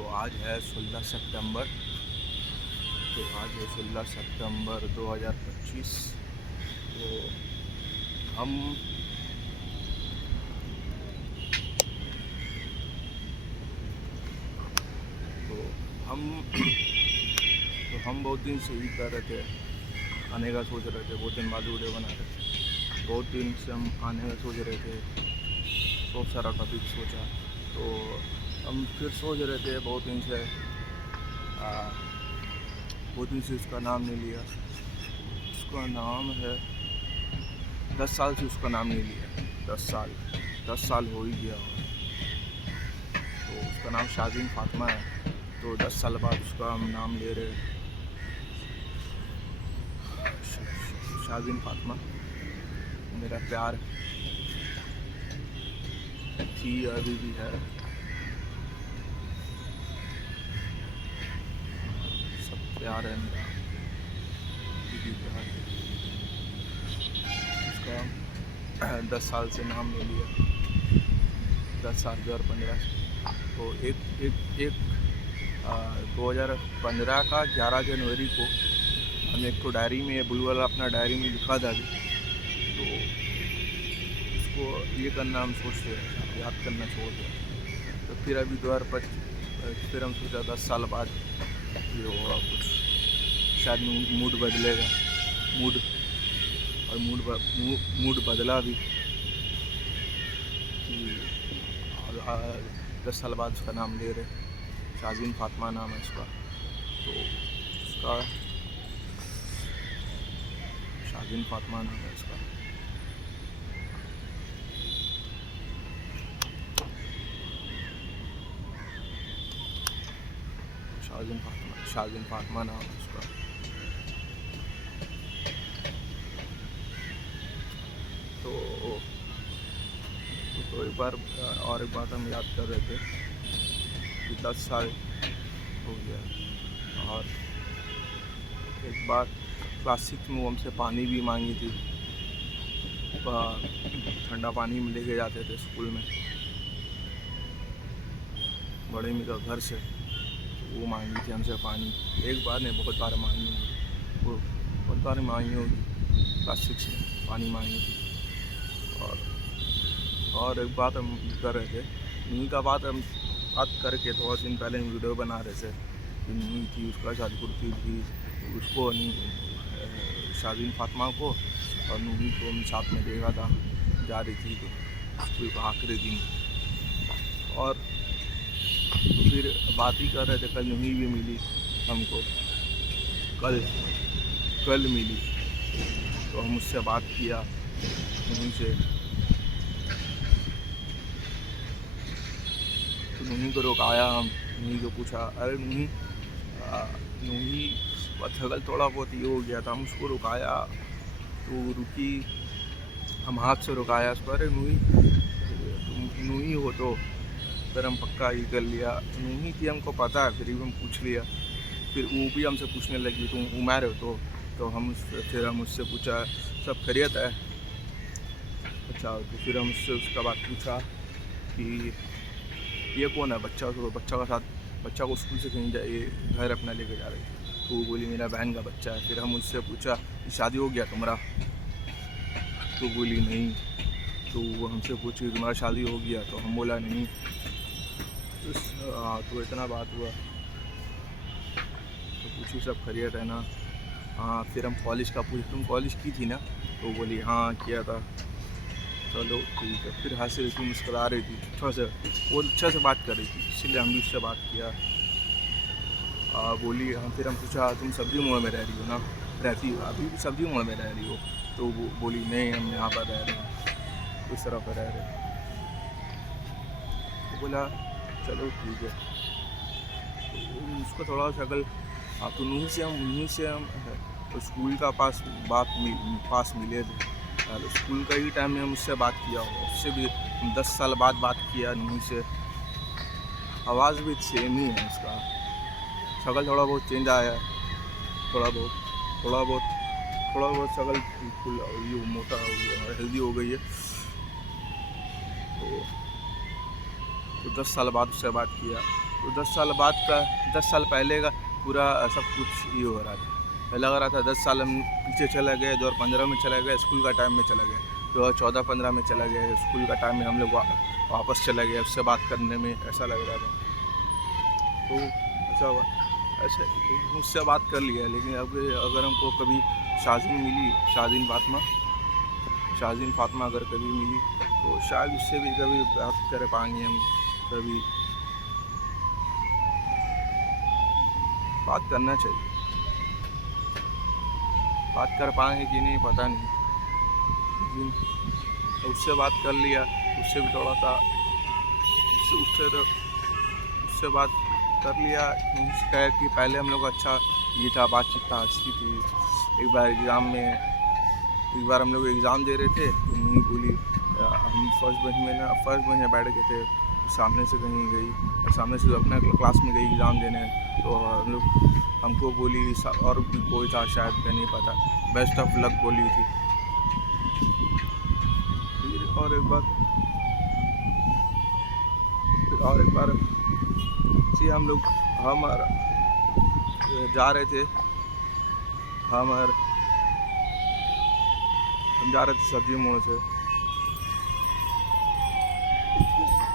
तो आज है 16 सितंबर। तो आज है 16 सितंबर 2025। तो हम तो हम तो हम बहुत दिन से ही कर रहे थे, आने का सोच रहे थे। बहुत दिन बाद वीडियो बना रहे थे। बहुत दिन से हम आने का सोच रहे थे, बहुत सारा टॉपिक सोचा। तो हम फिर सोच रहे थे बहुत दिन से उसका नाम नहीं लिया। उसका नाम है 10 साल से उसका नाम नहीं लिया। 10 साल हो ही गया। तो उसका नाम शाजीन फातिमा है। तो 10 साल बाद उसका हम नाम ले रहे हैं, शाजीन फातिमा। मेरा प्यार थी, अभी भी है, सब प्यार है मेरा, भी प्यार है। उसका 10 साल से नाम ले लिया। 10 साल 2015 तो एक 2015 का 11 जनवरी को हम एक तो डायरी में, ब्लू वाला अपना डायरी में लिखा था अभी। तो उसको ये करना हम सोचते हैं, याद करना छोड़ दिया। तो फिर अभी 2025 फिर हम सोचा 10 साल बाद ये होगा कुछ, शायद मूड बदलेगा। मूड बदला भी कि 10 साल बाद उसका नाम ले रहे। शाजीन फातिमा नाम है उसका। तो उसका शाजीन फातिमा नाम है उसका। शाजीन फातिमा नाम है उसका। तो एक बार और एक बात हम याद कर रहे थे कि 10 साल हो गया। और एक बार क्लास 6 में वो हमसे पानी भी मांगी थी। ठंडा पानी में लेके जाते थे स्कूल में, बड़े मित्र घर से। वो मांगी थी हमसे पानी। एक बार नहीं, बहुत बार मांगी होगी वो, बहुत बार मांगी होगी। क्लास 6 में पानी मांगी थी। और एक बात हम कर रहे थे, नी का बात करके थोड़ा दिन पहले हम वीडियो बना रहे थे कि नी थी, उसका शादी कुर्ती थी, उसको शाजीन फातिमा को और नूही को हम साथ में देखा था, जा रही थी तो स्कूल का आखिरी दिन। और तो फिर बात ही कर रहे थे। कल नूही भी मिली हमको, कल मिली। तो हम उससे बात किया, नूही से। तो नूही को रुकाया हम, नूही को पूछा, अरे नूही थकल थोड़ा बहुत ये हो गया था। हम उसको रुकाया तो रुकी, हम हाथ से रुकाया उसको, अरे नूही हो। तो फिर हम पक्का ये कर लिया नूही थी, हमको पता है। फिर भी हम पूछ लिया। फिर वो भी हमसे पूछने लगी, तुम उमर हो? तो फिर हम उससे पूछा, सब खैरियत है? अच्छा। तो फिर हम उससे उसका बात पूछा कि ये कौन है? बच्चा को स्कूल से कहीं जाए, घर अपना लेके जा रही थी। तो वो बोली मेरा बहन का बच्चा है। फिर हम उससे पूछा कि शादी हो गया तुम्हारा? तो बोली नहीं। तो वो हमसे पूछी तुम्हारा शादी हो गया? तो हम बोला नहीं। तो इतना बात हुआ। तो पूछी सब खैरियत है ना? हाँ। फिर हम कॉलेज का पूछे, तुम कॉलेज की थी ना? तो बोली हाँ किया था। चलो ठीक है। फिर हंस रही थी, मुस्कुरा रही थी, अच्छा से वो अच्छा से बात कर रही थी, इसलिए हम भी उससे बात किया। बोली हाँ। फिर हम पूछा तुम सब्जी मोड़ में रह रही हो ना? रहती हो अभी भी सब्जी मोड़ में रह रही हो? तो वो बोली नहीं, हम यहाँ पर रह रहे हैं, उस तरह पर रह रहे हैं। तो बोला चलो ठीक है। तो उसको थोड़ा शक्ल, तो नूही से हम तो स्कूल का पास मिले थे। स्कूल का ही टाइम में हम उससे बात किया हो, उससे भी 10 साल बाद बात किया नूही से। आवाज़ भी सेम ही है उसका, शक्ल थोड़ा बहुत चेंज आया है, थोड़ा बहुत शक्ल बिल्कुल ये मोटा हो गया, हेल्दी हो गई है। तो 10 साल बाद उससे बात किया। तो 10 साल पहले का पूरा सब कुछ ये हो रहा था। लग रहा था 10 साल हम पीछे चला गए, 2015 में चला गए, स्कूल का टाइम में चला गए, 2014-15 में चला गया, स्कूल का टाइम में हम लोग वापस चला गया, उससे बात करने में ऐसा लग रहा था। तो ऐसा हुआ, ऐसा मुझसे बात कर लिया। लेकिन अब अगर हमको कभी शाज़ीन फातिमा अगर कभी मिली तो शायद उससे भी कभी बात कर पाएंगे हम। कभी बात करना चाहिए, बात कर पाएंगे कि नहीं पता नहीं, लेकिन उससे बात कर लिया, उससे भी थोड़ा सा उससे बात कर लिया। उसका कि पहले हम लोग अच्छा ये था, बातचीत था, हंसी थी। एक बार हम लोग एग्ज़ाम दे रहे थे तो मम्मी बोली, हम फर्स्ट बेंच में बैठ गए थे, सामने से कहीं गई, सामने से अपने क्लास में गई एग्ज़ाम देने, तो हमको बोली, और भी कोई था शायद, मैं नहीं पता, बेस्ट ऑफ लक बोली थी। और एक बार जी हम जा रहे थे सब्जी मोड़ से।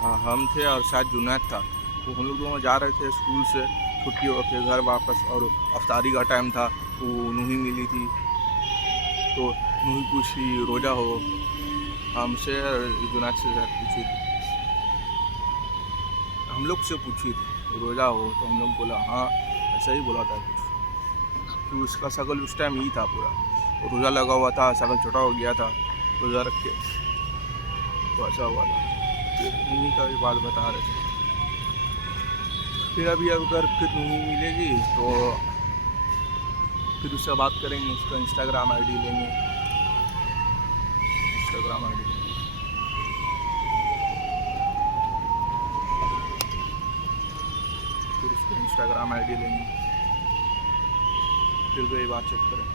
हाँ, हम थे और शायद जुनैद था। तो हम लोग दोनों जा रहे थे स्कूल से छुट्टी होकर घर वापस, और अफ्तारी का टाइम था। वो नूही मिली थी, तो नूही पूछी रोज़ा हो, हमसे जुनैद से पूछी थी, हम लोग से पूछी थी रोज़ा हो, तो हम लोग बोला हाँ, ऐसा ही बोला था कुछ। तो उसका शक्ल उस टाइम ही था पूरा, रोज़ा लगा हुआ था, शक्ल छोटा हो गया था रोज़ा रख के, तो ऐसा हुआ था। नूही का भी बात बता रहे थे। फिर अभी अगर फिर नूही मिलेगी तो फिर उससे बात करेंगे, उसका इंस्टाग्राम आईडी लेंगे, फिर उसका इंस्टाग्राम आईडी लेंगे, फिर वही बातचीत करें।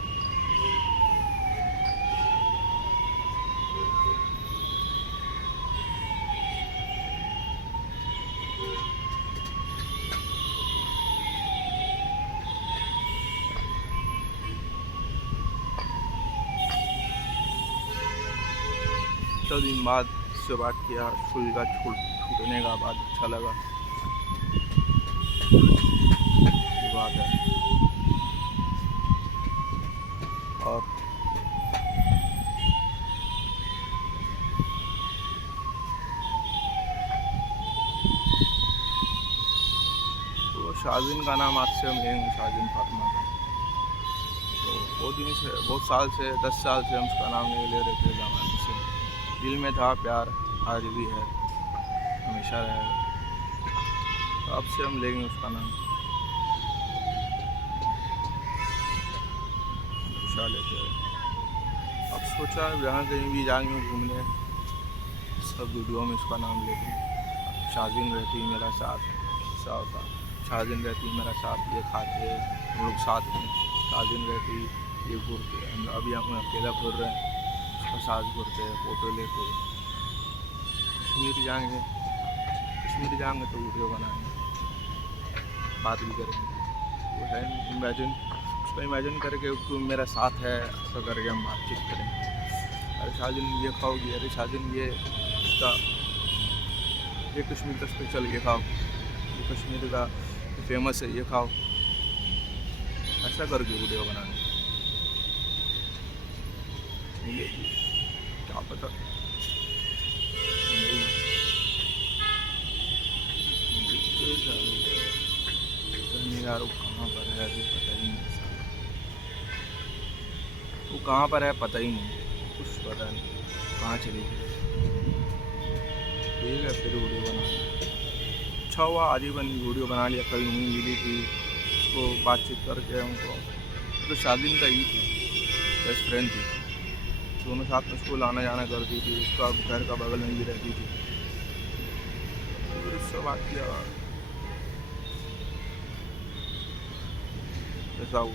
तो दिन बाद उससे बात किया, स्कूल का छूटने का बाद अच्छा लगा, ये बात है। और तो शाज़ीन का नाम आज से हम लेंगे, शाज़ीन फातिमा का। तो बहुत साल से 10 साल से हम उसका नाम नहीं ले रहे थे, ज़माने से दिल में था प्यार, आज भी है, हमेशा रहेगा। तो अब से हम लेंगे उसका नाम, खुशा लेते हैं। अब सोचा जहाँ कहीं भी जाएंगे घूमने, सब वीडियो में उसका नाम लेंगे। शाज़ीन रहती मेरा साथ, ऐसा होता, शाज़ीन रहती मेरा साथ, ये खाते हम लोग साथ में, शाज़ीन रहती ये घूरते, हम अभी हम अकेला घूर रहे हैं, उसका साथ घूरते, फ़ोटो लेते। कश्मीर जाएंगे तो वीडियो बनाएंगे, बात भी करेंगे। वो है उसको इमेजिन करके तो मेरा साथ है, ऐसा करके हम बातचीत करेंगे। अरे शाज़ीन ये खाओगी, अरे शाज़ीन ये कश्मीर का स्पेशल ये खाओ, ये कश्मीर का फेमस है, ये खाओ, ऐसा करके वीडियो बनाने। क्या पता यार, वो कहाँ पर है अभी पता ही नहीं, वो कहाँ पर है पता ही नहीं, कुछ पता नहीं कहाँ चली गई। ठीक है, फिर वीडियो बना लिया, अच्छा हुआ आज ही वीडियो बना लिया। कल नहीं मिली थी, उसको बातचीत करके हमको, तो शाज़ीन का ही थी, बेस्ट फ्रेंड थी, दोनों साथ में स्कूल आना जाना करती थी, उसका घर का बगल में भी रहती थी। फिर उससे बात किया, ऐसा हुआ।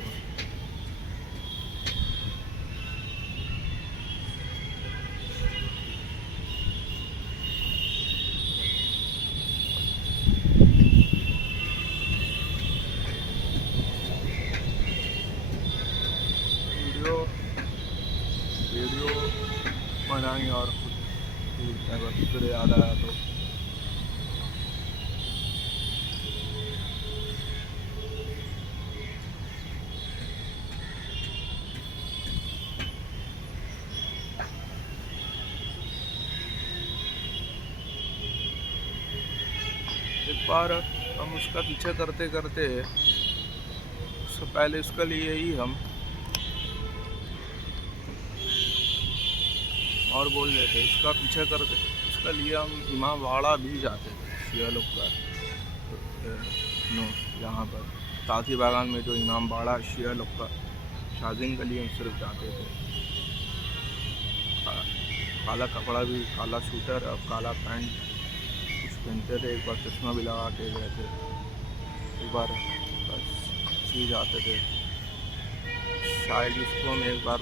मुझे याद आया तो। एक बार हम उसका पीछा करते करते, उससे पहले उसके लिए ही हम और बोल रहे थे, उसका पीछा करते उसका लिए हम इमाम बाड़ा भी जाते थे। शिया लोग का नो, यहाँ पर ताती बागान में जो इमाम बाड़ा शिया लोग का शाजिंग के लिए हम सिर्फ जाते थे। काला कपड़ा भी, काला स्वेटर और काला पैंट कुछ पहनते थे। एक बार चश्मा भी लगा के गए थे। एक बार बस सी जाते थे। शायद उसको हम एक बार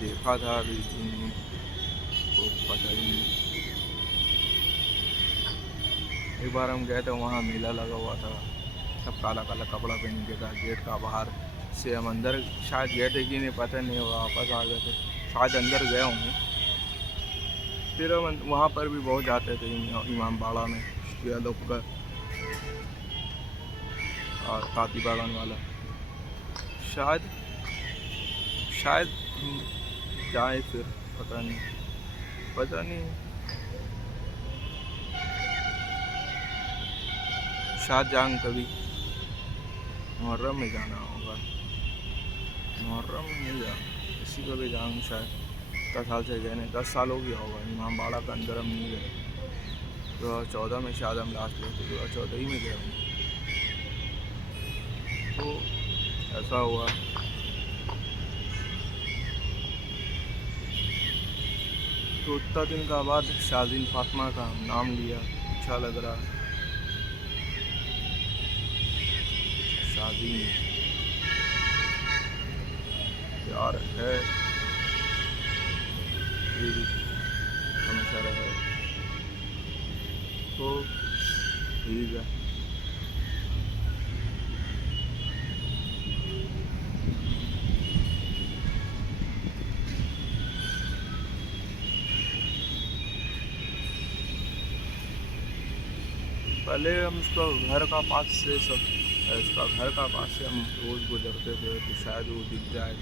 देखा था, अभी तो पता ही नहीं। एक बार हम गए थे, वहाँ मेला लगा हुआ था, सब काला काला कपड़ा पहन के था। गेट का बाहर से हम अंदर शायद गए थे कि नहीं पता नहीं, वापस आ गए थे, शायद अंदर गए होंगे। फिर हम वहाँ पर भी बहुत जाते थे, इमाम बाड़ा में शिया लोग का और ताती बागान वाला। शायद शायद जाए फिर, पता नहीं। शाहजहां कभी मुहर्रम में जाना होगा। मुहर्रम में नहीं जाना, इसी को भी जाऊँ शायद। 10 साल से गए नहीं, 10 साल हो गया होगा इमाम बाड़ा का अंदर हम नहीं गए। 2014 में शायद हम लास्ट गए थे, 2014 ही में गए होंगे। तो ऐसा हुआ। तो उतना दिन का बाद शाजीन फातिमा का नाम लिया, अच्छा लग रहा। शाजीन प्यार है, हमेशा रहे तो ठीक है। पहले हम उसका घर का पास से हम रोज़ गुजरते थे, तो शायद वो दिख जाए।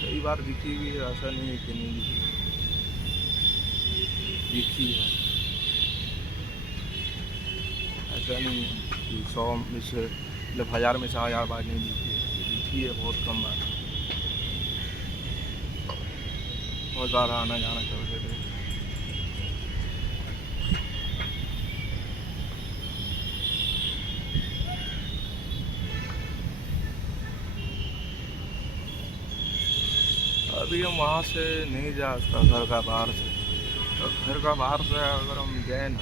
कई बार दिखी भी है, ऐसा नहीं है कि नहीं दिखी है। ऐसा नहीं है कि 100 में से मतलब 1000 में से 1000 बार नहीं दिखी है, बहुत कम बार। बहुत बार आना जाना करते थे। अभी हम वहाँ से नहीं जा, उसका घर का बाहर से, तो घर का बाहर से अगर हम गए ना,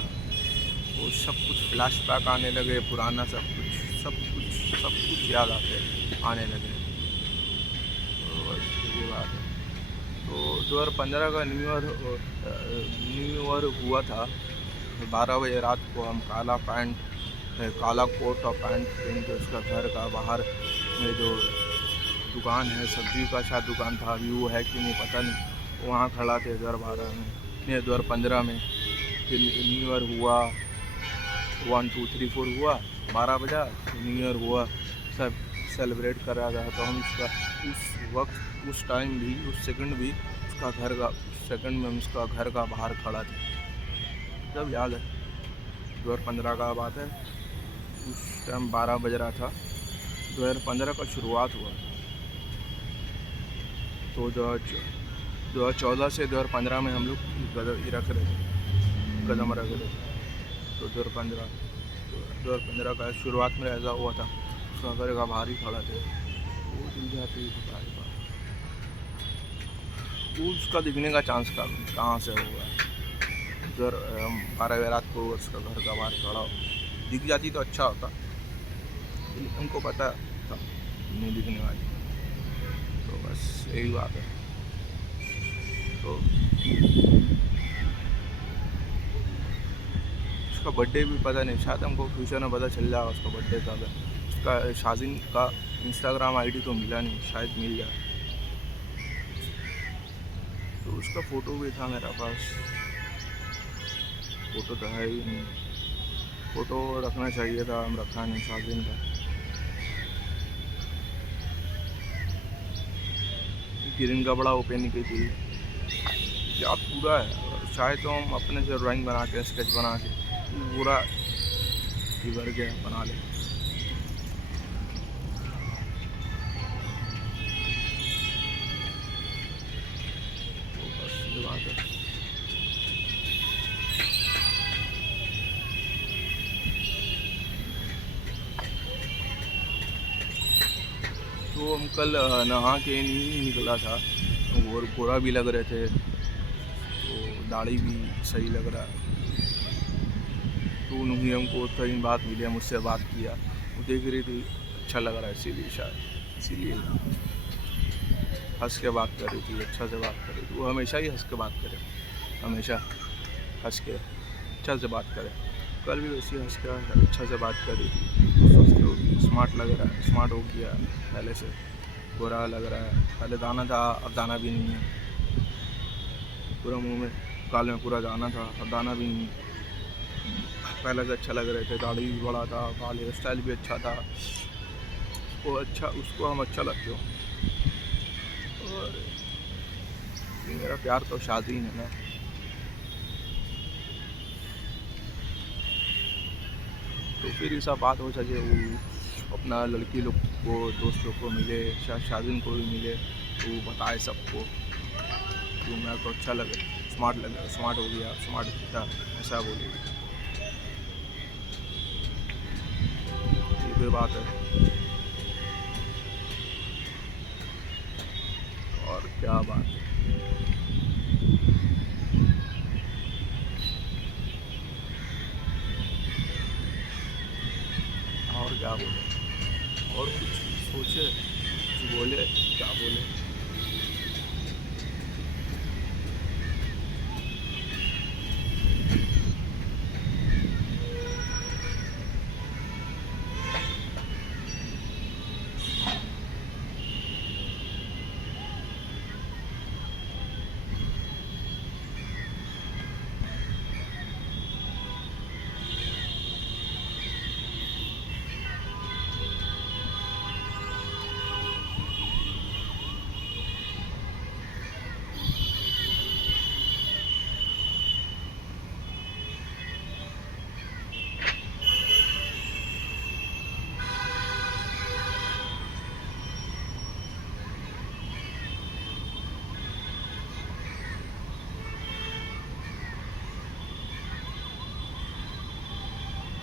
वो सब कुछ फ्लैशबैक आने लगे, पुराना सब कुछ याद आने लगे। तो बस ये बात है। तो 2015 का न्यू ईयर हुआ था। 12 बजे रात को हम काला कोट और पैंट पहन के उसका घर का बाहर में जो दुकान है, सब्जी का शायद दुकान था, अभी वो है कि नहीं पता नहीं, वहाँ खड़ा थे 2015 में। फिर न्यू ईयर हुआ, 1 2 3 4 हुआ, 12 बजा, न्यू ईयर हुआ, सब सेलिब्रेट कर रहा था। तो हम उस वक्त, उस टाइम भी, उस सेकंड भी उसका घर का बाहर खड़ा थे। जब याद है 2015 का बात है, उस टाइम 12 बज रहा था, 2015 का शुरुआत हुआ। तो 2014 से 2015 में हम लोग कदम रख रहे थे। तो 2015 का शुरुआत में ऐसा हुआ था, उसका घर का बाहर ही खड़ा थे। वो दिल जाती है, वो उसका दिखने का चांस कहाँ से होगा। उधर 12 रात को उसका घर का बाहर खड़ा दिख जाती तो अच्छा होता, उनको पता था नहीं दिखने वाली। तो बस यही बात है। तो उसका बर्थडे भी पता नहीं, शायद हमको फ्यूचर में पता चल जाएगा उसका बर्थडे कब है। उसका शाजीन का इंस्टाग्राम आईडी तो मिला नहीं, शायद मिल जाए। तो उसका फ़ोटो भी था मेरे पास, फ़ोटो तो है ही नहीं। फ़ोटो रखना चाहिए था, हम रखा नहीं शाज़िन का। ग्रीन का बड़ा ओपन की थी, याद पूरा है। चाहे तो हम अपने से ड्राइंग बना के, स्केच बना के पूरा भर के बना ले। तो बस ये बात है। तो हम कल नहा के नहीं निकला था, और गोरा भी लग रहे थे, तो दाढ़ी भी सही लग रहा है। तो उन्होंने हमको कई बात मिली, मुझसे बात किया, वो देख रही थी अच्छा लग रहा है, इसीलिए शायद इसीलिए हंस के बात कर रही थी, अच्छा से बात कर रही थी। वो हमेशा ही हंस के बात करे, हमेशा हंस के अच्छा से बात करे। कल भी वैसे हंस के अच्छा से बात कर रही थी। सोचती होगी स्मार्ट लग रहा है, स्मार्ट हो गया पहले से, गोरा लग रहा है। पहले दाना था, अब दाना भी नहीं है। पूरा मुंह में गाल में पूरा दाना था, अब दाना भी नहीं। पहले से अच्छा लग रहे थे, दाढ़ी भी बड़ा था, बाल हेयर स्टाइल भी अच्छा था। उसको हम अच्छा लगते हो। और मेरा प्यार तो शाज़ीन है ना। तो फिर ऐसा बात हो सके, वो अपना लड़की लोग को, दोस्त लोग को मिले, शायद शाज़ीन को भी मिले, तो वो बताए सबको। तो मेरा तो अच्छा लगे, स्मार्ट लगे, स्मार्ट हो गया, स्मार्ट दिखता, ऐसा बोलेगी। ये भी बात है। और क्या बात है। और क्या बोले, और कुछ सोचे, कुछ बोले, क्या बोले।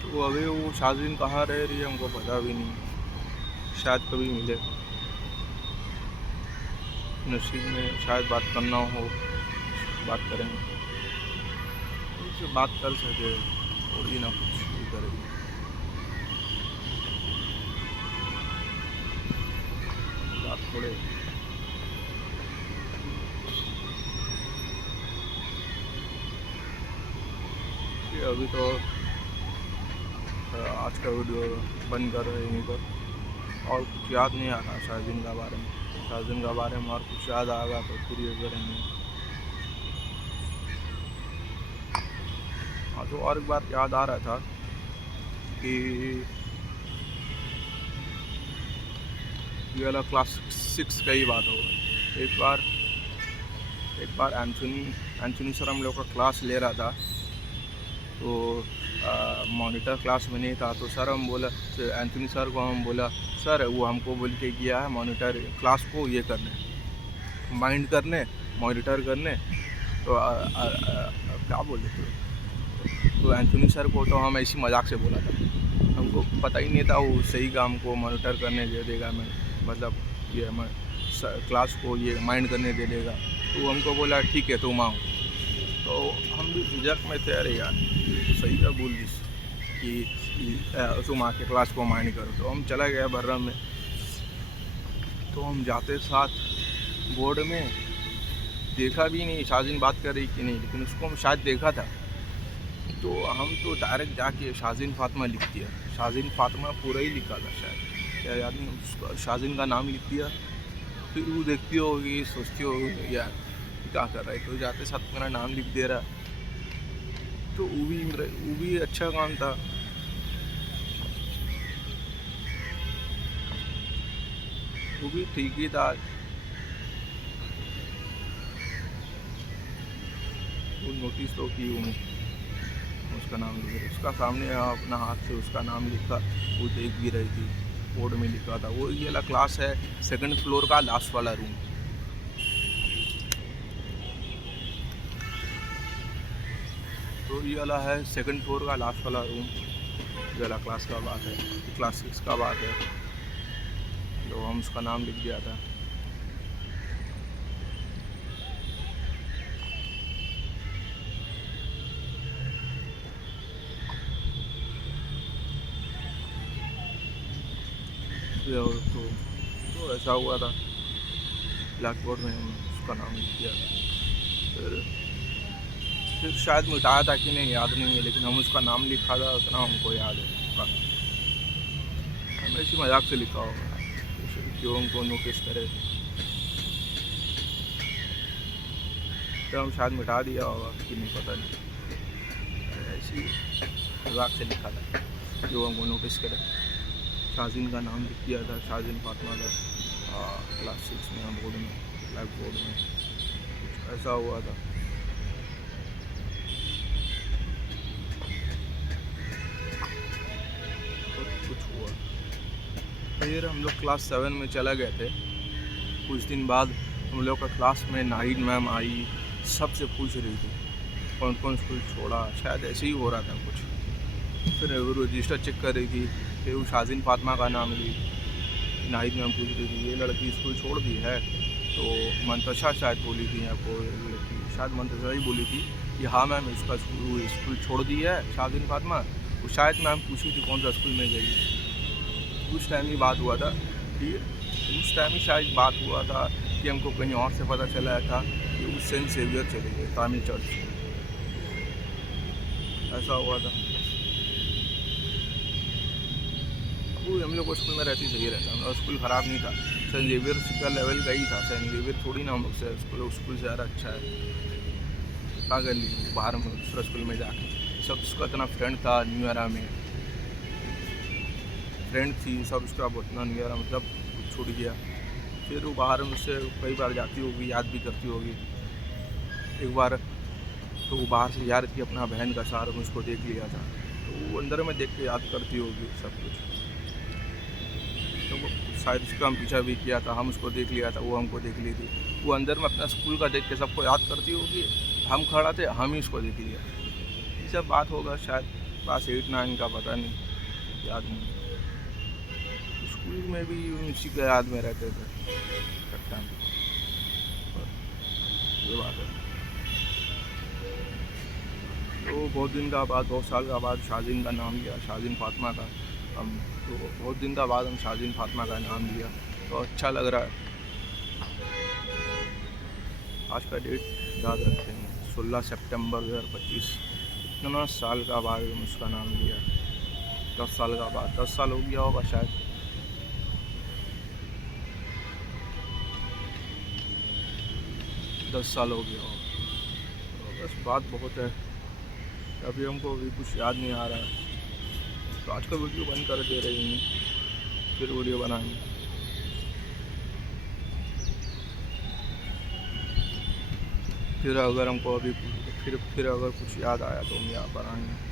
तो अभी वो शाज़ीन कहाँ रह रही है हमको पता भी नहीं, शायद कभी मिले, नसीब में शायद बात करना हो, बात करेंगे, उससे बात कर सके, और ही ना कुछ भी करेगी। बात थोड़े अभी तो आज का वीडियो बंद कर रहे हैं यहीं पर। और कुछ याद नहीं आ रहा शाज़ीन के बारे में, शाज़ीन के बारे में और कुछ याद आएगा तो फिर ये करेंगे। हाँ, तो और एक बार याद आ रहा था कि ये वाला क्लास 6 का ही बात होगा। एक बार एंथोनी सर हम लोग का क्लास ले रहा था, तो मॉनिटर क्लास में नहीं था। तो सर हम बोला, एंथोनी सर को हम बोला, सर वो हमको बोल के गया है मॉनिटर क्लास को ये करने, माइंड करने, मॉनिटर करने। तो क्या बोले तो एंथोनी सर को तो हम ऐसी मजाक से बोला था, हमको पता ही नहीं था वो सही काम को मॉनिटर करने दे देगा, मैं मतलब ये क्लास को ये माइंड करने दे देगा। तो हमको बोला ठीक है तुम आओ। तो हम भी झिझक में थे, अरे यार सही का बोल दिस कि तुम आके क्लास को माइंड करो। तो हम चला गया बर्रम में। तो हम जाते साथ बोर्ड में देखा भी नहीं शाज़ीन बात कर रही कि नहीं, लेकिन उसको हम शायद देखा था। तो हम तो डायरेक्ट जाके शाज़ीन फ़ातिमा लिख दिया, शाज़ीन फ़ातिमा पूरा ही लिखा था शायद, क्या याद नहीं, उसका शाज़ीन का नाम लिख दिया। फिर वो देखती होगी, सोचती होगी यार क्या कर रहा है, तो जाते साथ मेरा नाम लिख दे रहा। तो वो भी अच्छा काम था। वो भी ठीक ही था। वो नोटिस तो की हूँ, उसका नाम लिख, उसका सामने अपना हाथ से उसका नाम लिखा, वो देख भी रही थी, बोर्ड में लिखा था। वो ये वाला क्लास है 2nd फ्लोर का लास्ट वाला रूम। तो ये वाला है 2nd फ्लोर का लास्ट वाला रूम। ये वाला क्लास का बात है, क्लास 6 का बात है। तो हम उसका नाम लिख दिया था। तो ऐसा हुआ था, ब्लैक बोर्ड में हम उसका नाम लिख दिया था। फिर शायद मिटाया था कि नहीं याद नहीं है, लेकिन हम उसका नाम लिखा था उतना हमको याद है। मैं इसी मजाक से लिखा होगा, क्यों हमको नोटिस करे, तो हम शायद मिटा दिया होगा कि नहीं पता नहीं, ऐसी मजाक से लिखा था जो हमको नोटिस करे। शाजीन का नाम लिख दिया था, शाजीन फातिमा का, क्लास 6 में बोर्ड में, ब्लैक बोर्ड में। ऐसा हुआ था। कुछ हुआ। फिर हम लोग क्लास 7 में चला गए थे। कुछ दिन बाद हम लोग का क्लास में नाहिद मैम आई, सबसे पूछ रही थी कौन कौन स्कूल छोड़ा, शायद ऐसे ही हो रहा था कुछ। फिर वो रजिस्टर चेक कर रही थी, फिर वो शाजीन फातिमा का नाम ली। नाहिद मैम पूछ रही थी ये लड़की स्कूल छोड़ दी है, तो मंतशा शायद बोली थी, आपको लड़की शायद मंतशा ही बोली थी कि हाँ मैम इसका स्कूल छोड़ दी है शाजीन फातिमा। वो शायद मैम पूछी थी कौन सा स्कूल में गई। उस टाइम ही बात हुआ था, ठीक है, उस टाइम ही शायद बात हुआ था कि हमको कहीं और से पता चला था कि वो सेंट सेवियर चले गए, तामिल चर्च। ऐसा हुआ था। वो हम लोग स्कूल में रहती सही रहता, हम लोग स्कूल ख़राब नहीं था। सेंट जेवियर का लेवल का ही था, सेंट जेवियर थोड़ी ना हम लोग से स्कूल से ज़्यादा अच्छा है। क्या कर ली बाहर में दूसरा स्कूल में जाके, सब उसका इतना फ्रेंड था, न्यू ईयर में फ्रेंड थी सब, उसका उतना न्यू ईयर मतलब छूट गया। फिर वो बाहर में उससे कई बार जाती होगी, याद भी करती होगी। एक बार तो वो बाहर से याद थी अपना बहन का सार में, उसको देख लिया था, तो वो अंदर में देख के याद करती होगी सब कुछ। तो वो शायद उसका हम पीछा भी किया था, हम उसको देख लिया था, वो हमको देख ली थी। वो अंदर में अपना स्कूल का देख के सबको याद करती होगी, हम खड़ा थे हम ही उसको देख लिया। ये सब बात होगा शायद क्लास 8-9 का, पता नहीं, याद नहीं। स्कूल में भी उसी के याद में रहते थे कट्टा में। ये बात है। तो बहुत दिन का बाद, 2 साल का बाद शाजीन का नाम लिया, शाजीन फातिमा का। हम तो बहुत दिन का बाद हम शाजीन फातिमा का नाम लिया, तो अच्छा लग रहा है। आज का डेट याद रखते हैं, 16 सितंबर 2025। इतना साल का बाद हम उसका नाम लिया, 10 साल का बाद, 10 साल हो गया होगा शायद। दस साल हो गया होगा। तो बस बात बहुत है, अभी हमको अभी कुछ याद नहीं आ रहा है, तो आज का वीडियो बंद कर दे रही हूँ, फिर वीडियो बनाएंगे। फिर अगर हमको अभी फिर अगर कुछ याद आया तो हम यहाँ पर आएंगे।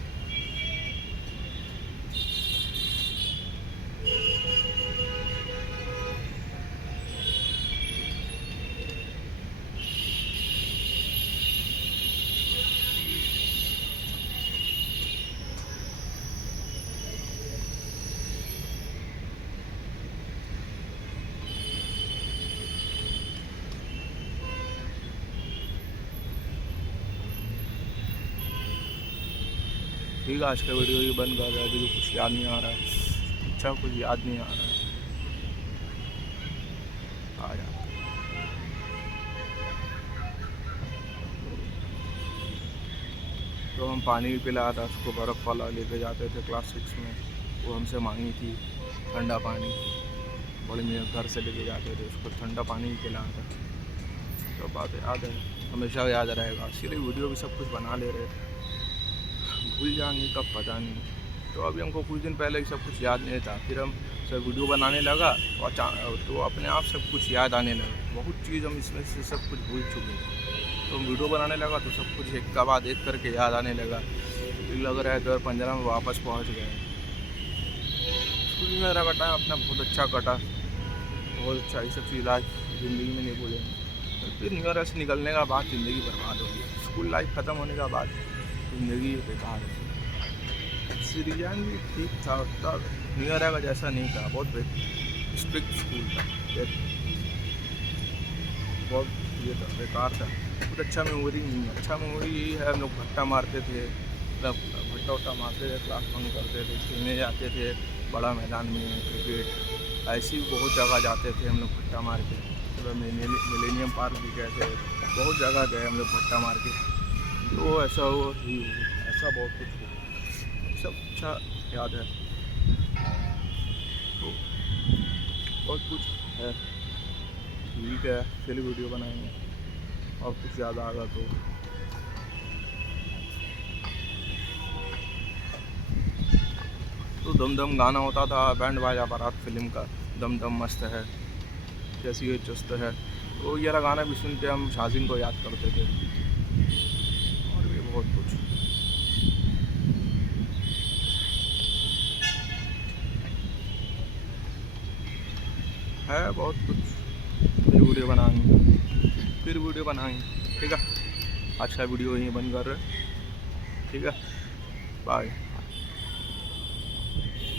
ठीक है, आज का वीडियो ही बंद कर रहा है, अभी तो कुछ याद नहीं आ रहा है। अच्छा, कुछ याद नहीं आ रहा है। आ जा तो हम पानी भी पिलाया था उसको, बर्फ़ वाला लेके जाते थे क्लास 6 में, वो हमसे मांगी थी ठंडा पानी। बड़े मेरे घर से लेके जाते थे उसको, ठंडा पानी भी पिलाया था। तो बात याद है। हमेशा याद रहेगा। इसीलिए वीडियो भी सब कुछ बना ले रहे, भूल जाएंगे कब पता नहीं। तो अभी हमको कुछ दिन पहले ही सब कुछ याद नहीं था, फिर हम सब वीडियो बनाने लगा तो अपने आप सब कुछ याद आने लगा। बहुत चीज़ हम इसमें से सब कुछ भूल चुके थे, तो हम वीडियो बनाने लगा तो सब कुछ एक का बाद एक करके याद आने लगा। फिर लग रहा है 2015 में वापस पहुँच गए। स्कूल मेरा कटा अपना बहुत अच्छा कटा, बहुत अच्छा। ये सब चीज़ लाइफ ज़िंदगी में नहीं भूलेंगे। फिर न्यू ईयर से निकलने का बाद ज़िंदगी बर्बाद हो गई। स्कूल लाइफ ख़त्म होने का बाद ज़िंदगी बेकार है। सीरियन भी ठीक था, उतना न्यू ईयर का जैसा नहीं था, बहुत स्ट्रिक्ट स्कूल था, बहुत ये था, बेकार था। कुछ अच्छा मेमोरी नहीं है। अच्छा मेमोरी यही है, हम लोग भट्टा मारते थे, मतलब भट्टा वट्टा मारते थे, क्लास बंक करते थे, खेलने जाते थे बड़ा मैदान में क्रिकेट। ऐसी बहुत जगह जाते थे हम लोग भट्टा मार के, मतलब मिलेनियम पार्क भी गए थे, बहुत जगह गए हम लोग भट्टा मार के। तो ऐसा हो ही ऐसा बहुत कुछ हो, सब अच्छा याद है। तो बहुत कुछ है, ठीक है, फिर वीडियो बनाएंगे और कुछ ज़्यादा आगा तो दम दम गाना होता था बैंड बाजा बारात फिल्म का, दम दम मस्त है, कैसी ये चुस्त है। तो ये गाना भी सुन के हम शाज़िन को याद करते थे, और भी बहुत कुछ है, बहुत कुछ। फिर वीडियो बनाएंगे, ठीक है। आज का वीडियो यहीं बंद कर रहे, ठीक है, बाय।